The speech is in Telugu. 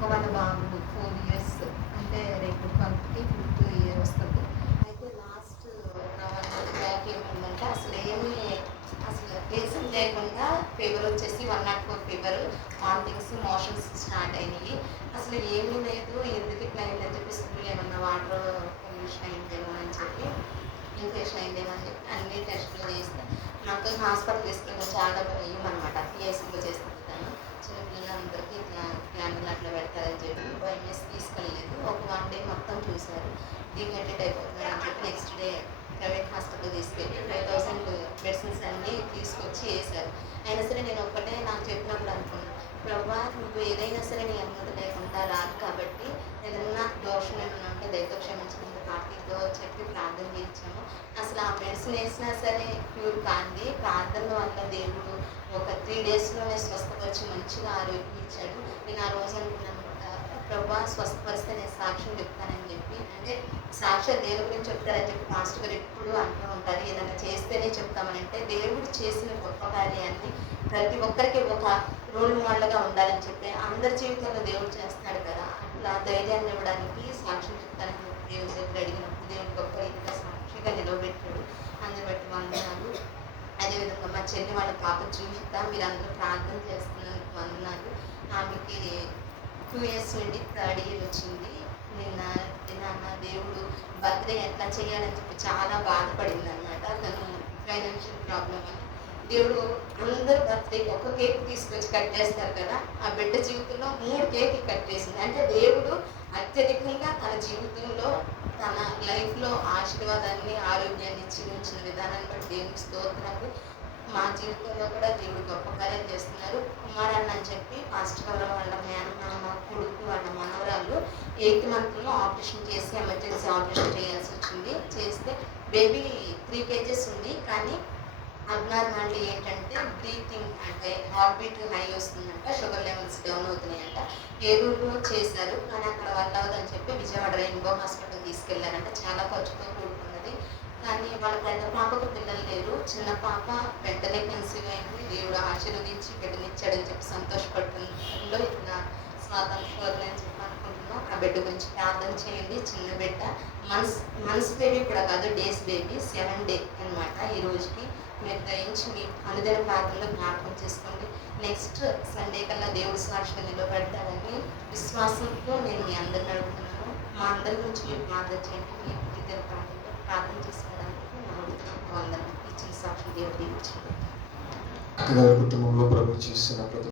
అక్క వాళ్ళ బాబు 4 ఇయర్స్, అంటే రేపు 12కి 5th ఇయర్ వస్తుంది. అయితే లాస్ట్ ఒక 1 మంత్ బ్యాక్ ఏమైందంటే అసలు రీజన్ లేకుండా ఫీవర్ వచ్చేసి 104 ఫీవర్, వామిటింగ్స్, మోషన్స్ స్టార్ట్ అయినాయి. అసలు ఏమీ లేదు, ఎందుకు ఇట్లా అయిందని చెప్పి స్కూల్ ఏమన్నా వాటర్ పొల్యూషన్ అయిందేమో అని చెప్పి, ఇన్ఫెక్షన్ అయిందేమో అని చెప్పి అన్ని టెస్టులు చేస్తే నాకు హాస్పిటల్ తీసుకెళ్ళి చాలా భయం అనమాట. పిఎస్సీలో చేస్తుంటాను, చిన్నపిల్లలందరికీ ఇట్లా క్యాండిల్ అట్లా పెడతారని చెప్పి భయం వేసి తీసుకెళ్ళలేదు. ఒక 1 డే మొత్తం చూశారు, డిహైడ్రేట్ అయిపోతుందని చెప్పి నెక్స్ట్ డే ప్రైవేట్ హాస్పిటల్ తీసుకెళ్ళి 5,000 మెడిసిన్స్ అన్నీ తీసుకొచ్చి వేశారు. అయినా సరే నేను ఒక్కటే నాకు చెప్పినప్పుడు అనుకున్నాను, ప్రభా నువ్వు ఏదైనా సరే నీ అనుమతి లేకుండా రాదు కాబట్టి ఏదన్నా దోషం ఏమైనా ఉంటే దయతో క్షమించినందుకు పార్టీతో చెప్పి ప్రార్థన చేయించాము. అసలు ఆ మెడిసిన్ వేసినా సరే క్యూర్ కాంది. ప్రార్థన వల్ల దేవుడు ఒక 3 డేస్లోనే స్వస్థపరిచి మంచిగా ఆరోగ్యం ఇచ్చాడు. నేను ఆ రోజు అనుకున్నాను, ప్రభా స్వస్థపరిస్తే నేను సాక్ష్యం చెప్తానని చెప్పి. అంటే సాక్ష్యం దేని గురించి చెప్తారని చెప్పి మాస్టర్ గారు ఎప్పుడు అంటూ ఉంటారు, ఏదైనా చేస్తేనే చెప్తామనంటే దేవుడు చేసిన గొప్ప కార్యాన్ని ప్రతి ఒక్కరికి ఒక రోల్ మోడల్గా ఉండాలని చెప్పి అందరి జీవితంలో దేవుడు చేస్తాడు కదా, అట్లా ధైర్యాన్ని ఇవ్వడానికి సాక్ష్యం చెప్తానని చెప్పి దేవుడి దగ్గర అడిగినప్పుడు దేవుడు గొప్ప రీతిగా సాక్షిగా నిలవబెట్టాడు. అందుని బట్టి వందనాలు. అదేవిధంగా మా చెల్లి వాళ్ళ పాప జీవిత మీరు అందరూ ప్రార్థన చేస్తున్నందుకు వందనాలు. ఆమెకి 2 ఇయర్స్ నుండి 3rd ఇయర్ వచ్చింది. నిన్న దేవుడు బర్త్డే ఎట్లా చేయాలని చెప్పి చాలా బాధపడింది అనమాట. తను ఫైనాన్షియల్ ప్రాబ్లం అని దేవుడు అందరు బర్త్డేకి ఒక కేక్ తీసుకొచ్చి కట్ చేస్తారు కదా, ఆ బిడ్డ జీవితంలో 3 కేకులు కట్ చేసింది. అంటే దేవుడు అత్యధికంగా తన జీవితంలో తన లైఫ్లో ఆశీర్వాదాన్ని ఆరోగ్యాన్ని ఇచ్చి ఉంచిన విధానాన్ని బట్టి దేవునికి స్తోత్రాలు. మా జీవితంలో కూడా దేవుడు గొప్ప కార్యాలు చేస్తున్నారు. కుమారాన్ని అని చెప్పి పాస్టర్ గారు వాళ్ళ మేనమామ కొడుకు వాళ్ళ మనవరాలు 8th మంత్లో ఆపరేషన్ చేసి ఎమర్జెన్సీ ఆపరేషన్ చేయాల్సి వచ్చింది. చేస్తే బేబీ 3 kgs ఉంది, కానీ అబ్నార్మాలిటీ ఏంటంటే బ్రీతింగ్, అంటే హార్ట్ బీట్ హై వస్తుందంట, షుగర్ లెవెల్స్ డౌన్ అవుతున్నాయంట. ఏలూరులో చేశారు, కానీ అక్కడ వల్ల అవ్వదని చెప్పి విజయవాడ రెయిన్బో హాస్పిటల్ తీసుకెళ్లారంట. చాలా ఖర్చుతో కూడుకున్నది. కానీ వాళ్ళ పెద్ద పాపకు పిల్లలు లేరు, చిన్న పాప వెంటనే కన్సీవ్ అయింది. దేవుడు ఆశీర్వదించి బిడ్డనిచ్చాడని చెప్పి సంతోషపడుతుందో ఇట్లా స్వాతంత్రం అని చెప్పి అనుకుంటున్నాం. ఆ బిడ్డ గురించి ప్రార్థన చేయండి. చిన్న బిడ్డ, మంత్స్ బేబీ కూడా కాదు, డేస్ బేబీ, 7 డే అనమాట. ఈ రోజుకి మీరు దయించి మీ అనుదిన ప్రార్థనలో జ్ఞాపకం చేసుకోండి. నెక్స్ట్ సండే కల్లా దేవుడు సాక్షిగా నిలబడతాడని విశ్వాసంతో నేను మీ అందరిని అడుగుతున్నాను. మా అందరి గురించి మీరు ప్రార్థన చేయండి. మీ ఇద్దరు ప్రార్థన చేసుకోవడానికి వందనం. ఇచ్చిన సాక్షి దేవుడు దీవించండి. కుటుంబంలో ప్రభు చేసిన